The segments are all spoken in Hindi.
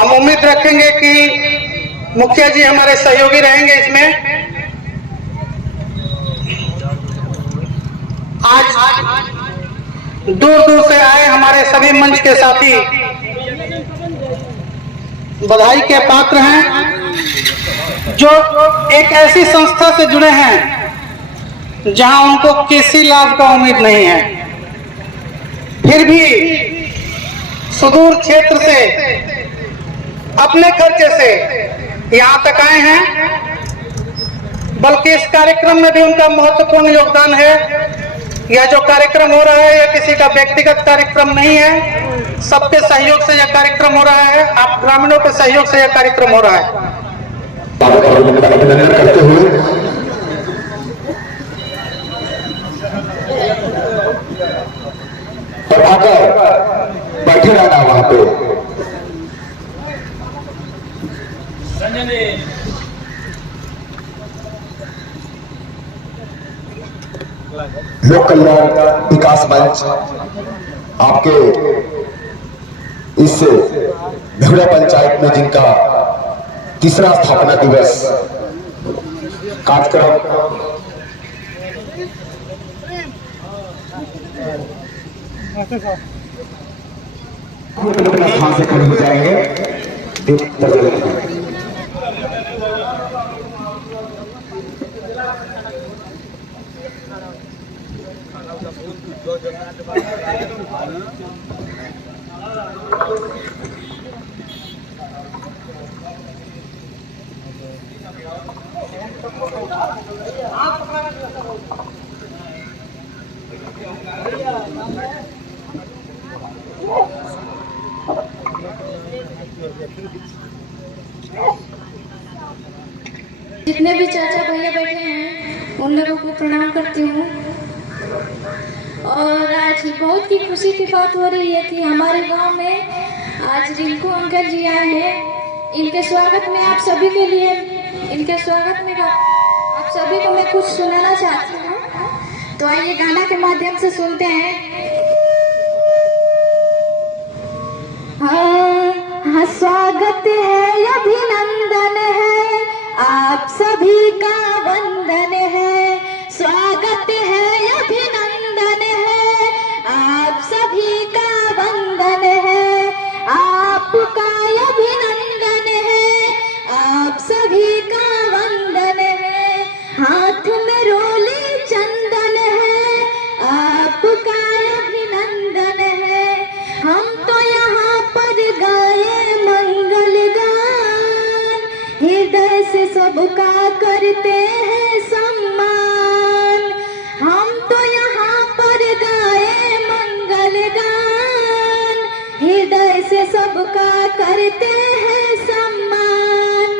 हम उम्मीद रखेंगे कि मुखिया जी हमारे सहयोगी रहेंगे इसमें। आज दूर दूर से आए हमारे सभी मंच के साथी बधाई के पात्र हैं, जो एक ऐसी संस्था से जुड़े हैं जहां उनको किसी लाभ का उम्मीद नहीं है, फिर भी सुदूर क्षेत्र से अपने खर्चे से यहां तक आए हैं। बल्कि इस कार्यक्रम में भी उनका महत्वपूर्ण योगदान है। यह जो कार्यक्रम हो रहा है यह किसी का व्यक्तिगत कार्यक्रम नहीं है, सबके सहयोग से यह कार्यक्रम हो रहा है। आप ग्रामीणों के सहयोग से यह कार्यक्रम हो रहा है। अभिनंदन करते हुए और आकर बैठे रहना वहां पे। लोक कल्याण विकास मंच आपके इस भिवड़ा पंचायत में जिनका तीसरा स्थापना दिवस कार्यक्रम स्थान से खड़े हो जाएंगे। जितने भी चाचा भैया बैठे हैं उन लोगों को प्रणाम करती हूँ। और आज बहुत ही खुशी की बात हो रही है कि हमारे गांव में आज रिंकू अंकल जी आए हैं। इनके स्वागत में आप सभी के लिए, इनके स्वागत में आप सभी को मैं कुछ सुनाना चाहती हूँ। तो आइए गाना के माध्यम से सुनते हैं। हाँ, स्वागत है, अभिनंदन है, आप सभी का वंदन है। स्वागत है, अभिनंदन है, आप सभी का वंदन है। आपका अभिनंदन है, आप सभी का वंदन है। हाथ में रोली चंदन है, आपका अभिनंदन है। हम तो यहाँ पर गाए मंगल गान, हृदय से सबका करते हैं सम्मान। हम तो यहाँ पर गाए मंगल गान, हृदय से सबका करते हैं सम्मान।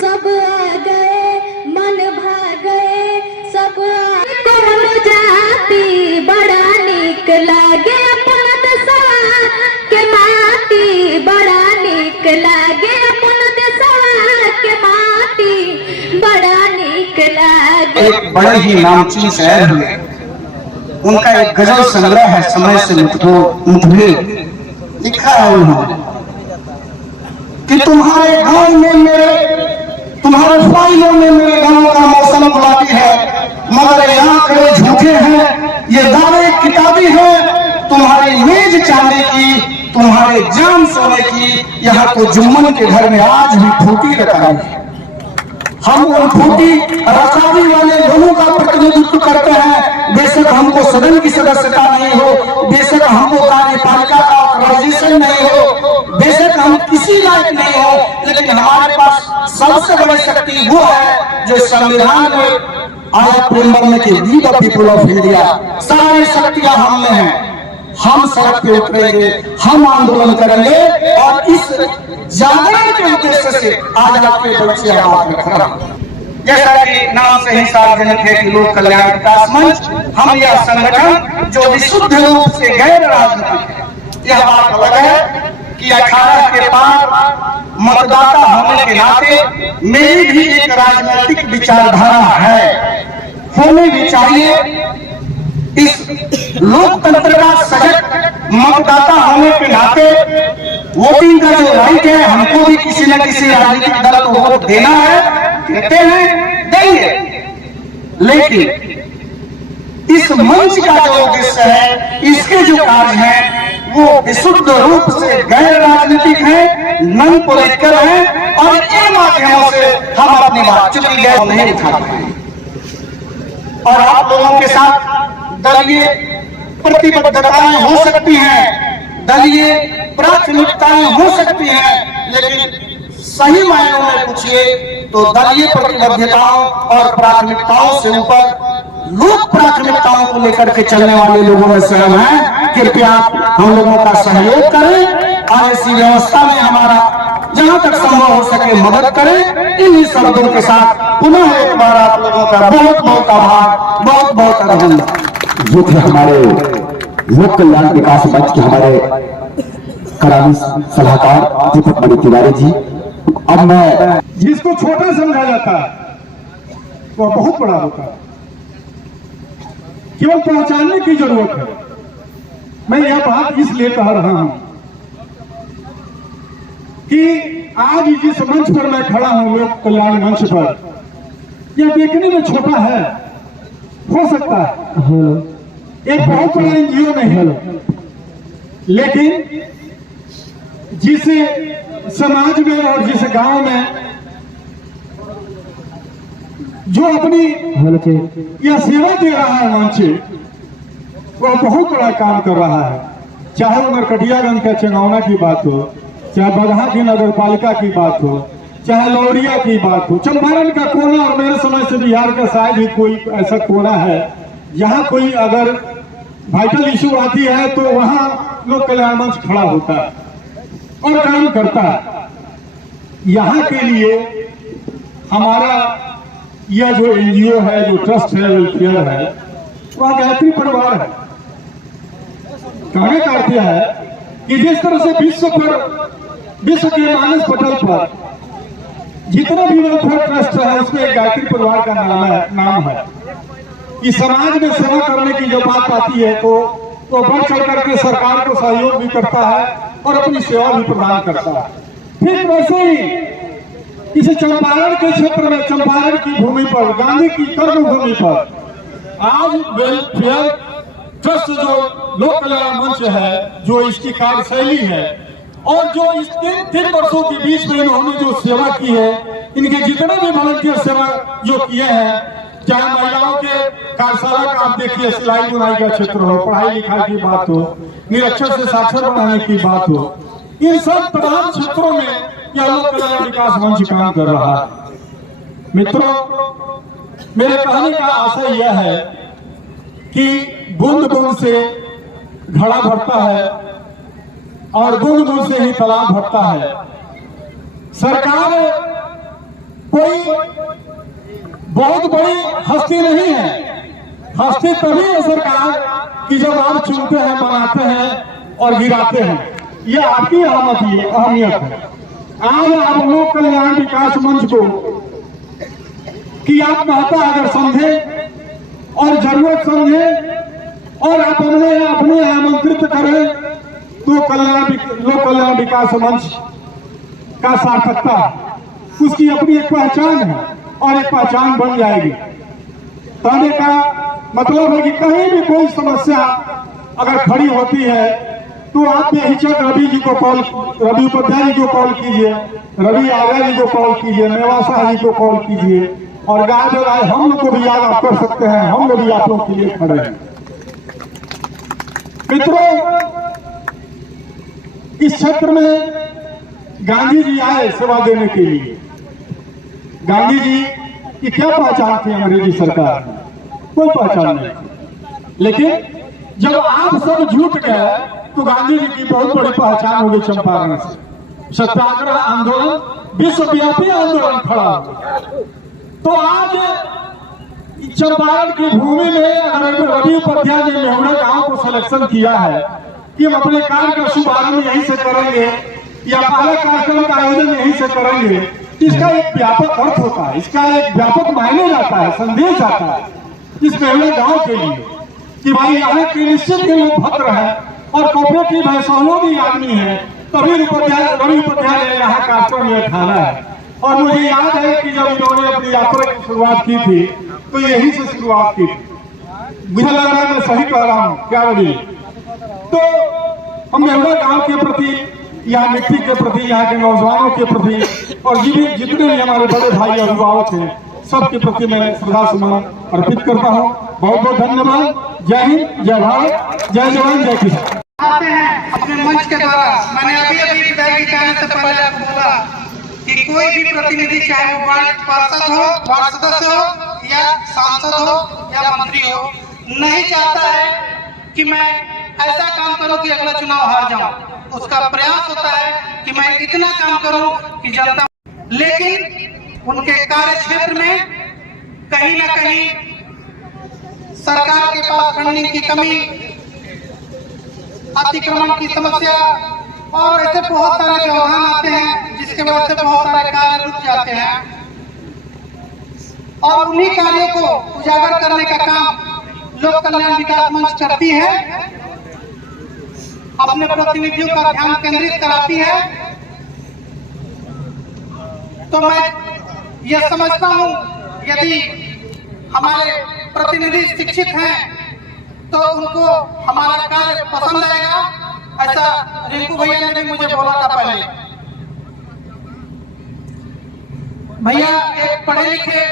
सब आ गए, मन भा गए, सब कौन जाती बड़ा नीक लागे अपन देशवा के माटी, बड़ा नीक लागे अपन देशवा के माटी, बड़ा नीक लागे। एक बड़े ही नामचीन शायर हुए, उनका एक गजल संग्रह है समय से मुठभेड़। लिखा है उन्होंने कि तुम्हारे गांव में मेरे, तुम्हारे फाइलों में मेरे गांव का मौसम गुलाबी है, मगर यहाँ खड़े झूठे हैं, ये दावे किताबी है। तुम्हारी मेज चांदी की, तुम्हारे जान सोने की, यहाँ तो जुम्मन के घर में आज भी फूटी रखाई है। हम उन फूटी रखावी वाले लोगों का प्रतिनिधित्व करते हैं। बेशक हमको सदन की सदस्यता नहीं हो, बेशक हमको कार्यपालिका का ऑर्गेनाइजेशन नहीं हो, बेशक हम किसी लायक नहीं हो, लेकिन हमारे पास सबसे बड़ी शक्ति वो है जो संविधान में आया प्रेमबंध में कि we the people of India. सारी शक्तियां हम में हैं। हम सड़क पे उतरेंगे, हम आंदोलन करेंगे और इस जागरण के उद्देश्य से आज आपके बच्चे आवाज में खड़ा। जैसा कि नाम से ही सार्वजनिक है कि लोक कल्याण विकास मंच, हम यह संगठन जो विशुद्ध रूप से गैर राजनीतिक है। यह बात अलग है कि 18 के पार मतदाता होने के नाते मेरी भी एक राजनीतिक विचारधारा है, होनी भी चाहिए। इस लोकतंत्र का सजग मतदाता होने के नाते वोटिंग का जो राइट है, हमको भी किसी न किसी राजनीतिक दल को वोट देना है, देते हैं, देंगे। लेकिन इस मंच का जो उद्देश्य है, इसके जो कार्य हैं, वो विशुद्ध रूप से गैर राजनीतिक है, नॉन पॉलिटिकल है, और इन माध्यमों से हम अपनी बात चुकी गए नहीं उठाते हैं। और आप लोगों के साथ दलीय प्रतिबद्धताएं हो सकती हैं, दलीय प्राथमिकताएं हो सकती हैं, लेकिन सही मायनों में पूछिए तो दलीय प्रतिबद्धताओं और प्राथमिकताओं से ऊपर लोक प्राथमिकताओं को लेकर के चलने वाले लोगों में से हम हैं। कृपया हम लोगों का सहयोग करें और इसी व्यवस्था में हमारा जहां तक संभव हो सके मदद करें। इन्हीं शब्दों के साथ पुनः एक बार आप लोगों का बहुत बहुत आभार, बहुत बहुत अभिनंदन। जो थे हमारे लोक कल्याण विकास मंच के हमारे करानी सलाहकार दीपक मणि तिवारी जी। अब मैं जिसको छोटा समझा जाता है वह बहुत बड़ा होता है, केवल पहचानने की जरूरत है। मैं यह बात इसलिए कह रहा हूं कि आज जिस मंच पर मैं खड़ा हूं, लोक कल्याण मंच पर, यह देखने में छोटा है, हो सकता है एक बहुत बड़ा एनजीओ नहीं है, लेकिन जिस समाज में और जिस गांव में जो अपनी यह सेवा दे रहा है मंच, वह बहुत बड़ा काम कर रहा है। चाहे वो नरकटियागंज का चुनावना की बात हो, चाहे बगहा की नगर पालिका की बात हो, चाहे लौरिया की बात हो, चंपारण का कोना, और मेरे समय से बिहार का शायद ही कोई ऐसा कोना है जहां कोई अगर वाइटल इशू आती है तो वहां लोक कल्याण मंच खड़ा होता है और काम करता है। यहाँ के लिए हमारा यह जो एनजीओ है, जो ट्रस्ट है, वेलफेयर है, वह गायत्री परिवार है। कहने का अर्थ यह है कि जिस तरह से विश्व के मानस पटल पर जितना भी वेलफेयर ट्रस्ट है उसमें एक गायत्री परिवार का नाम है कि समाज में सेवा करने की जब बात आती है तो बढ़ चढ़ करके सरकार को सहयोग भी करता है और अपनी सेवा भी प्रदान करता है। ठीक वैसे ही इस चंपारण के क्षेत्र में, चंपारण की भूमि पर, गांधी की कर्म भूमि पर आज वेलफेयर ट्रस्ट जो लोक कल्याण मंच है, जो इसकी कार्यशैली है और जो इस 3 वर्षों के बीच में इन्होंने जो सेवा की है, इनके जितने भी वॉलंटियर सेवा जो किए हैं, चाहे महिलाओं के कार्यशाला का आप देखिए, सिलाई बुनाई का क्षेत्र हो, पढ़ाई लिखाई की बात हो, निरक्षर से साक्षर बनाने की बात हो, इन सब तमाम क्षेत्रों में यह लोक कल्याण विकास मंच काम कर रहा है। मित्रों, मेरे कहने का आशय यह है कि बूंद बूंद से घड़ा भरता है और बूंद बूंद से ही तालाब भरता है। सरकार कोई बहुत बड़ी हस्ती नहीं है। हस्ती तभी है सरकार कि जब आप चुनते हैं, बनाते हैं और गिराते हैं। यह आपकी अहमियत है। आज आप लोक कल्याण विकास मंच को कि आप महत्व अगर समझे और जरूरत समझे और आप अपने आमंत्रित करें तो लोक कल्याण विकास मंच का सार्थकता, उसकी अपनी एक पहचान है और एक पहचान बन जाएगी। कहने का मतलब है कि कहीं भी कोई समस्या अगर खड़ी होती है तो आप बेहिचक रवि उपाध्याय जी को कॉल कीजिए, रवि आर्या जी को कॉल कीजिए, मेवा शाह जी को कॉल कीजिए और गाय जगाए हम लोग को भी याद आप कर सकते हैं। हम लोग भी आप लोग के लिए खड़े हैं। मित्रों, इस क्षेत्र में गांधी जी आए सेवा देने के लिए। गांधी जी की क्या पहचान थी अंग्रेजी सरकार में? कोई पहचान नहीं। लेकिन जब आप सब जुट गए तो गांधी जी की बहुत बड़ी पहचान हो गई चंपारण से। सत्याग्रह आंदोलन विश्वव्यापी आंदोलन खड़ा हो। तो आज चंपारण की भूमि में अगर रवि उपाध्याय ने मेहुणा गांव को सिलेक्शन किया है कि हम अपने कार्य का शुभारंभ यहीं से करेंगे या पहला कार्यक्रम का आयोजन यहीं से करेंगे, इसका एक व्यापक अर्थ होता है, इसका एक व्यापक मायने जाता है, संदेश आता है इस मेहुणा गांव के लिए कि भाई यहाँ के निश्चित के लोग भद्र है और कोऑपरेटिव है, सहयोगी आदमी है रवि उपाध्याय यहाँ कास्टो में थाना है। और मुझे याद है कि जब इन्होंने अपनी यात्रा की शुरुआत की थी तो यही से शुरुआत की थी। मुझे लग रहा है मैं सही कह रहा हूँ क्या रवि? तो हम मेहुआ गांव के प्रति, यहाँ मिट्टी के प्रति, यहाँ के नौजवानों के प्रति और जितने भी हमारे बड़े भाई अभिभावक हैं सबके प्रति मैं श्रद्धा सुमन अर्पित करता हूँ। बहुत बहुत धन्यवाद। जय हिंद, जय भारत, जय जवान, जय किसान। आते हैं अपने मंच के द्वारा। मैंने अभी विधायक कहने से पहले आपको बोला कि कोई भी प्रतिनिधि, चाहे वो पार्षद हो, वार्ड सदस्य हो या सांसद हो या मंत्री हो, नहीं चाहता है कि मैं ऐसा काम करूं कि अगला चुनाव हार जाऊं। उसका प्रयास होता है कि मैं इतना काम करूं कि जनता, लेकिन उनके कार्य क्षेत्र में कहीं ना कहीं सरकार के पास फंडिंग की कमी, अतिक्रमण की समस्या और ऐसे बहुत सारे व्यवधान आते हैं जिसके वजह से बहुत सारे कार्य रुक जाते हैं। और उन्हीं कार्यों को उजागर करने का काम लोक कल्याण विकास मंच करती है, अपने प्रतिनिधियों का ध्यान केंद्रित कराती है। तो मैं यह समझता हूं यदि हमारे प्रतिनिधि शिक्षित हैं तो उनको हमारा कार्य पसंद आएगा। ऐसा रिंकू भैया ने भी मुझे बोला था पहले। भैया एक पढ़े लिखे,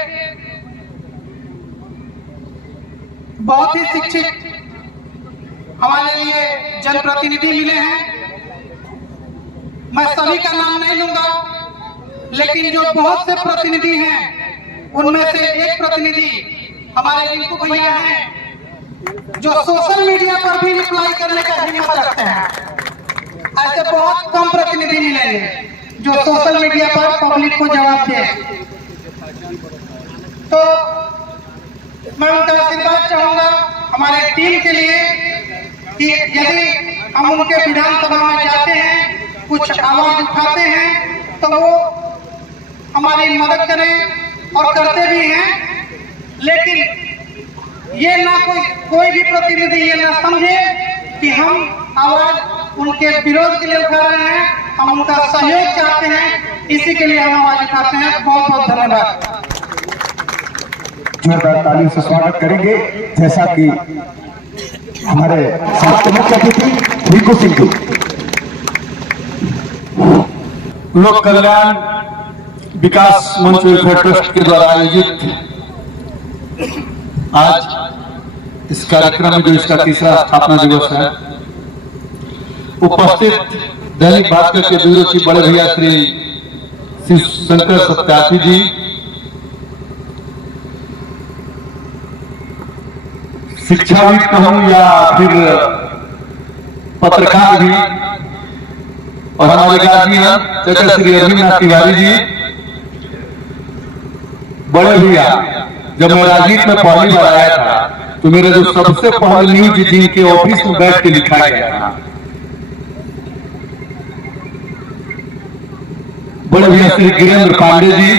बहुत ही शिक्षित हमारे लिए जनप्रतिनिधि मिले हैं। मैं सभी का नाम नहीं लूंगा, लेकिन जो बहुत से प्रतिनिधि हैं उनमें से एक प्रतिनिधि हमारे रिंकू भैया हैं, जो सोशल मीडिया पर भी रिप्लाई करने का हिम्मत रखते हैं। ऐसे बहुत कम प्रतिनिधि मिलेंगे जो सोशल मीडिया पर पब्लिक को जवाब दे। तो मैं उनका आशीर्वाद चाहूंगा हमारे टीम के लिए कि यदि हम उनके विधानसभा में जाते हैं, कुछ आवाज उठाते हैं, तो वो हमारी मदद करें और करते भी हैं। लेकिन ये ना कोई भी प्रतिनिधि ये ना समझे कि हम आवाज उनके विरोध के लिए उठा रहे हैं, हम उनका सहयोग चाहते हैं, इसी के लिए हम आवाज उठाते हैं। बहुत बहुत धन्यवाद। जोरदार ताली से स्वागत करेंगे, जैसा कि हमारे साथ मुख्य अतिथि रिंकू सिंह जी। लोक कल्याण विकास मंच वेलफेयर ट्रस्ट के द्वारा आयोजित आज इस कार्यक्रम में जो इसका तीसरा स्थापना दिवस है, उपस्थित दैनिक भास्कर के ब्यूरो चीफ बड़े भैया श्री शिव शंकर सत्यार्थी जी, शिक्षाविद कहूं या फिर पत्रकार भी, और हमारे गार्जियन चाचा श्री रविनाथ तिवारी जी, बड़े भैया। जब मैं राजनीति में पहली बार आया था तो मेरे जो सबसे पहले न्यूज जिनके ऑफिस में बैठ के लिखा गया था, बड़े भैया श्री गिरेंद्र पांडे जी,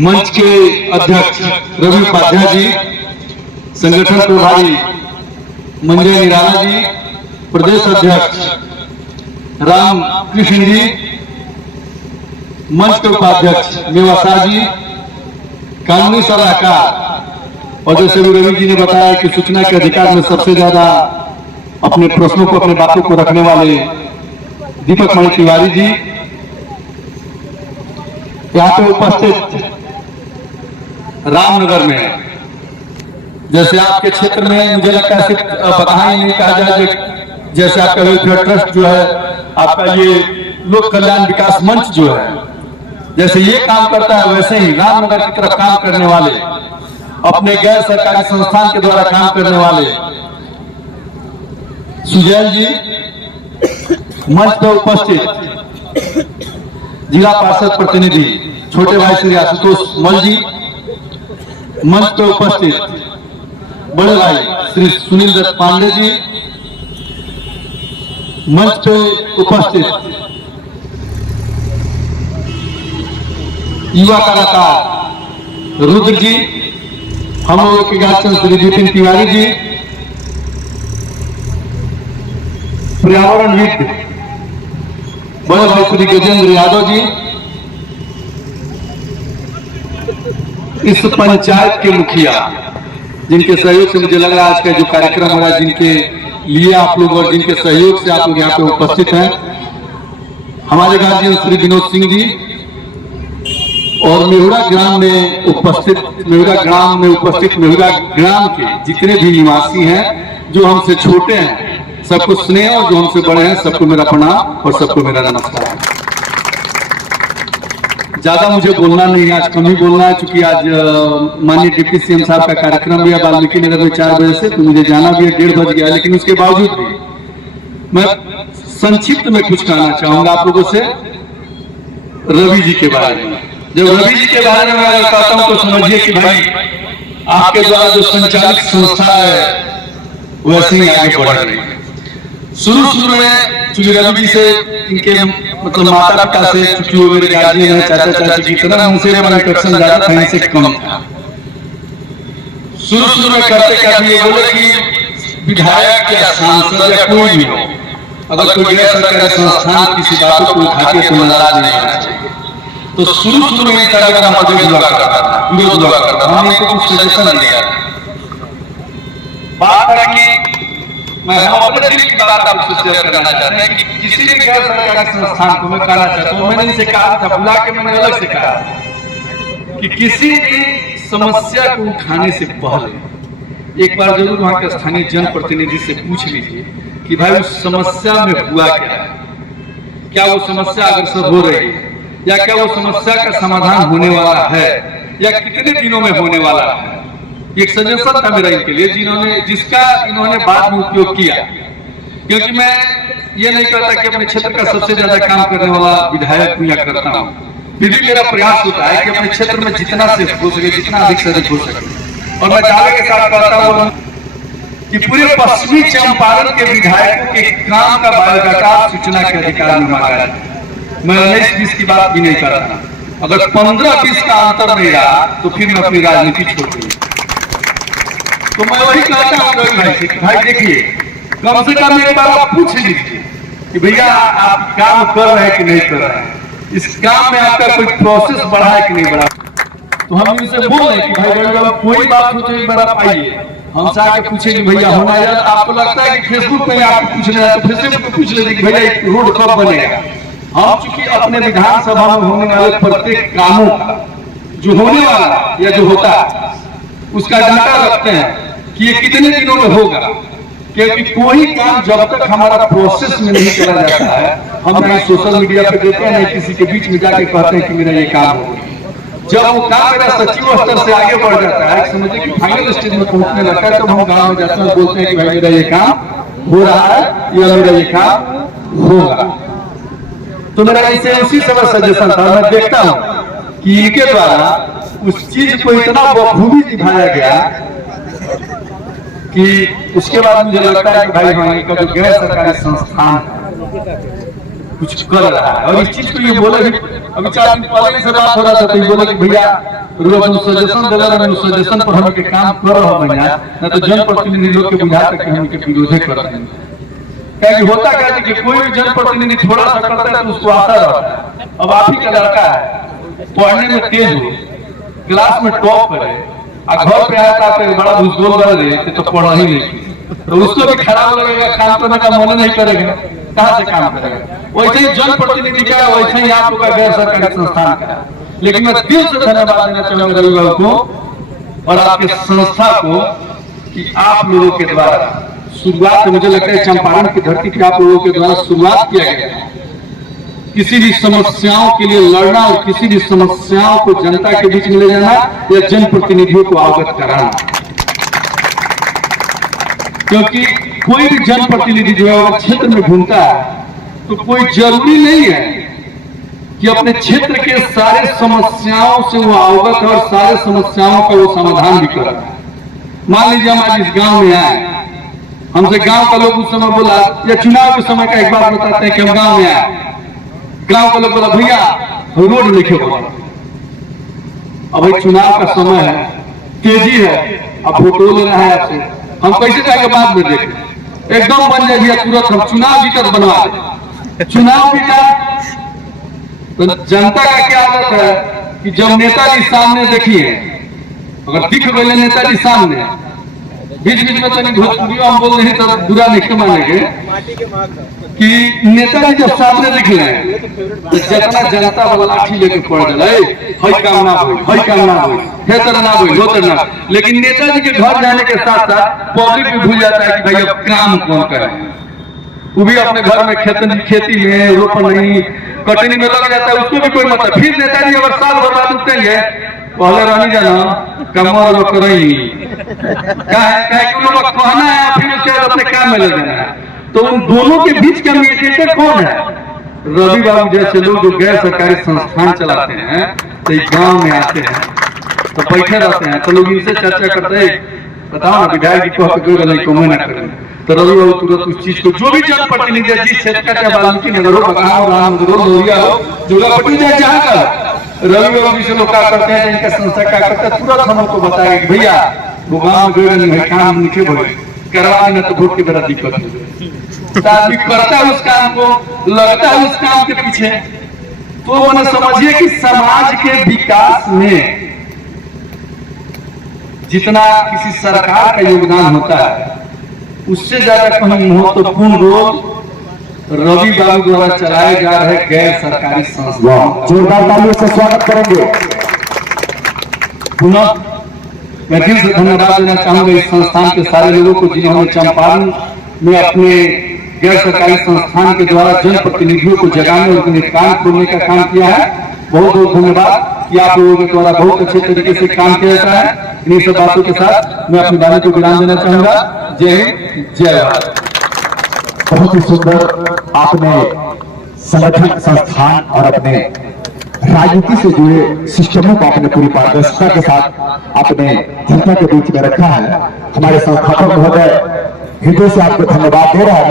मंच के अध्यक्ष रवि उपाध्याय जी, संगठन प्रभारी मंजय निराला जी, प्रदेश अध्यक्ष राम कृष्ण जी, मंच के उपाध्यक्ष मेवा शाह जी, कानूनी सलाहकार, और जैसे रवि जी ने बताया कि सूचना के अधिकार में सबसे ज्यादा अपने प्रश्नों को, अपने बातों को रखने वाले दीपक मणि तिवारी जी, यहाँ पे उपस्थित रामनगर में, जैसे आपके क्षेत्र में मुझे लगता है सिर्फ बताना ही नहीं कहा जाए, जैसे आपका वेलफेयर ट्रस्ट जो है, आपका ये लोक कल्याण विकास मंच जो है, जैसे ये काम करता है, वैसे ही रामनगर की तरफ काम करने वाले, अपने गैर सरकारी संस्थान के द्वारा काम करने वाले सुजैल जी, मंच पर उपस्थित जिला पार्षद प्रतिनिधि छोटे भाई श्री आशुतोष मल जी, मंच पर उपस्थित बड़े भाई श्री सुनील दत्त पांडे जी, मंच पे उपस्थित युवा कलाकार रुद्र जी, हम लोगों के गार्जियन श्री विपिन तिवारी जी, पर्यावरणविद बड़े भाई श्री गजेंद्र यादव जी, इस पंचायत के मुखिया, जिनके सहयोग से मुझे लग रहा है आज का जो कार्यक्रम हो रहा है, जिनके लिए आप लोग और जिनके सहयोग से आप लोग यहाँ पे उपस्थित हैं, हमारे गार्जियन श्री विनोद सिंह जी, और मेहुरा ग्राम में उपस्थित मेहुरा ग्राम के जितने भी निवासी हैं, जो हमसे छोटे हैं सबको स्नेह, और जो हमसे बड़े हैं सबको मेरा प्रणाम और सबको मेरा नमस्कार। ज्यादा मुझे बोलना नहीं है, आज कम ही बोलना है, क्योंकि आज माननीय डिप्टी सीएम साहब का कार्यक्रम भी है वाल्मीकि नगर में 4 बजे से, तो मुझे जाना भी है, 1:30 बज गया। लेकिन उसके बावजूद भी मैं संक्षिप्त में कुछ कहना चाहूंगा आप लोगों से रवि जी के बारे में। जब रवि जी के बारे में मैं कहता हूं तो समझिए कि भाई आपके द्वारा जो संचालित संस्था है वैसे ही आगे बढ़ रही है। शुरू में चूंकि रवि जी से इनके मतलब माता पिता से, चूंकि वो मेरे गार्जियन है, चाचा चाची की तरह, उनसे मेरा इंटरेक्शन ज्यादा था, इनसे कम था। शुरू में करते ये बोले कि विधायक या सांसद या कोई भी हो, अगर कोई गैर सरकारी संस्थान किसी बातों को उठाती है तो नाराज नहीं होना चाहिए। तो शुरू में इस तरह का विरोध हुआ करता, हमने इनको कुछ सजेशन दिया। बात है कि मैं अपने दिल की बात आपसे शेयर करना चाहता हूं कि किसी भी गैर सरकारी संस्थान को मैं कहना चाहता हूं, मैंने इनसे कहा था, बुला के मैंने अलग से कहा कि किसी भी समस्या को उठाने से पहले एक बार जरूर वहां के स्थानीय जनप्रतिनिधि से पूछ लीजिए कि भाई उस समस्या में हुआ क्या है, क्या वो समस्या अग्रसर हो रही है, या क्या वो समस्या का समाधान होने वाला है, या कितने दिनों में होने वाला है। एक सजेशन था मेरा इनके लिए, जिसका इन्होंने बाद में उपयोग किया, क्योंकि मैं ये नहीं करता कि अपने क्षेत्र का सबसे ज्यादा काम करने वाला विधायक हूं या करता हूं, फिर भी मेरा प्रयास होता है कि अपने क्षेत्र में जितना से हो सके, जितना अधिक से अधिक हो सके। और मैं दावे के साथ कहता हूं कि पूरे पश्चिमी चंपारण के विधायकों के काम का बायोडाटा सूचना के अधिकार में मांगा है। मैं 19-20 की बात भी नहीं कर रहा, अगर 15-20 का अंतर नहीं रहा तो फिर मैं अपनी राजनीति छोड़ दूंगा। तो मैं वही कहता हूँ रवि भाई से, भाई देखिए, कम से कम एक बार आप पूछ लीजिए कि भैया आप काम कर रहे हैं कि नहीं कर रहे हैं, इस काम में आपका कोई प्रोसेस बढ़ा है कि नहीं बढ़ा। तो हम इनसे बोल रहे कि भाई रवि कोई बात हो तो एक बार आप आइए, हमसे आके पूछे कि भैया होना यार, आपको लगता है कि फेसबुक पे आप पूछ रहे हैं तो फेसबुक पे पूछ लेते कि भैया एक रोड कब बनेगा। हम चूंकि अपने विधानसभा में होने वाले प्रत्येक कामों का जो होने वाला या जो होता है उसका डाटा रखते हैं कि ये कितने दिनों में होगा, क्योंकि कोई काम जब तक हमारा प्रोसेस में नहीं चला जाता है, हम नहीं सोशल मीडिया पे देते हैं, नहीं किसी के बीच में जाके कहते हैं कि मेरा ये काम हो गया। जब वो काम मेरा सचिव स्तर से आगे बढ़ जाता है, समझे कि फाइनल स्टेज में पहुंचने लगता है, तब हम गाँव में जाते हैं, बोलते हैं कि भाई मेरा ये काम हो रहा है या मेरा ये काम होगा। तो मेरा इसे उसी समय सजेशन था, मैं देखता हूँ कि इनके द्वारा उस चीज को इतना बखूबी निभाया गया कि उसके बाद मुझे लगता है कि भाई हाँ, इनका जो गैर सरकारी संस्थान कुछ कर रहा है। और इस चीज को ये बोले भी, अभी 4 दिन पहले से बात हो रहा था, तो ये बोले कि भैया रोज सजेशन दे रहे हैं, सजेशन पर हम के काम कर रहा हूं, ना तो जनप्रतिनिधि लोग के बुझा तक हम के विरोध कर रहे हैं। क्या होता क्या है कि कोई भी जनप्रतिनिधि थोड़ा सा करता है तो उसको आता रहता है। अब आप ही का लड़का है, पढ़ने में तेज हो, क्लास में टॉप करे, घर पे आता है बड़ा भूसगोल कर दे तो पढ़ा ही नहीं, तो उसको भी खराब लगेगा, काम करने का मन नहीं करेगा, कहाँ से काम करेगा। वैसे ही जनप्रतिनिधि का, वैसे ही आप लोग का गैर सरकारी संस्थान का। लेकिन मैं दिल से धन्यवाद देना चाहूंगा रवि बाबू को और आपके संस्था को कि आप लोगों के द्वारा शुरुआत, मुझे लगता है चंपारण की धरती पे आप लोगों के द्वारा शुरुआत किया गया किसी भी समस्याओं के लिए लड़ना और किसी भी समस्याओं को जनता के बीच में ले जाना या जनप्रतिनिधियों को अवगत कराना। क्योंकि कोई भी जनप्रतिनिधि जो है वो क्षेत्र में घूमता है तो कोई जरूरी नहीं है कि अपने क्षेत्र के सारे समस्याओं से वो अवगत और सारे समस्याओं का वो समाधान भी कर रहा है। मान लीजिए हम आज इस गांव में आए, हमसे गांव का लोग उस समय बोला, या चुनाव के समय का एक बात बताते हैं कि हम गांव में आए, गांव का लोग बोला भैया रोड लिखे बोला, अब भाई चुनाव का समय है, तेजी है, अब फोटो लेना है आपसे, हम कैसे जाके बाद में देखें। एकदम बन जाइए तुरंत हम चुनाव जीतत बनवा दें। चुनाव जीता तो जनता का क्या आदत है कि जब नेताजी सामने देखिए, अगर दिख गए नेताजी सामने, बीच बीच में तो भोजपुरी हम बोल रहे तो बुरा नहीं मानेंगे कि नेताजी जब सामने दिख रहे तो जितना जनता वाला लाठी लेके पड़ जाए, हई काम ना हो, हई काम ना हो, हेतर ना हो, होतर ना। लेकिन नेताजी के घर जाने के साथ साथ पब्लिक भी भूल जाता है कि भाई अब काम कौन करे। वो भी अपने घर में खेती में रोपण नहीं कटनी में लग जाता है, उसको भी कोई मतलब। फिर नेताजी अगर साल भर बाद उठेंगे, पहले रानी जाना कमर लोग करेंगे कहना है, फिर उसके बाद अपने काम में लग जाना है। तो उन दोनों के बीच का मीडिएटर कौन है? रवि बाबू जैसे लोग जो गैर सरकारी संस्थान चलाते हैं, तो गांव में आते हैं तो बैठे रहते हैं, तो लोग इनसे चर्चा करते हैं, बताओ ना विधायक जी को कमें ना करें। तो रवि बाबू तुरंत उस चीज को, जो भी जनप्रतिनिधि है जिस क्षेत्र का, चाहे वाल्मीकि नगर हो, बगाओ, रामनगर हो, लोहिया हो, दुर्गापट्टी जाए जहाँ का, रवि बाबू से लोग क्या करते हैं, इनका संस्था क्या करते हैं, तुरंत हम लोग को बताएगा कि भैया वो गाँव गए काम नीचे बोले करवा न तो वोट की बड़ा दिक्कत है। आदमी करता है उस काम को, लगता है उस काम के पीछे। तो मैंने समझिए कि समाज के विकास में जितना किसी सरकार का योगदान होता है, उससे ज्यादा कहीं महत्वपूर्ण रोल रवि बाबू द्वारा चलाए जा रहे गैर सरकारी संस्थान। जोरदार तालियों से स्वागत करेंगे। पुनः मैं दिल से धन्यवाद देना चाहूंगा इस संस्थान के सारे लोगों को, जिन्होंने चंपारण में अपने गैर सरकारी संस्थान के द्वारा जनप्रतिनिधियों को जगाने और उन्हें काम खोलने का काम किया है। बहुत बहुत धन्यवाद कि आप लोगों के द्वारा बहुत अच्छे तरीके से काम किया जाता है। इन्हीं सब बातों के साथ मैं अपनी वाणी को विराम देना चाहूंगा। जय हिंद, जय भारत। बहुत ही सुंदर आपने संगठन, संस्थान और अपने राजनीति से जुड़े सिस्टमों को आपने पूरी पारदर्शिता के साथ अपने जनता के बीच में रखा है। हमारे संस्थापक महोदय हृदय से आपको धन्यवाद दे रहा है।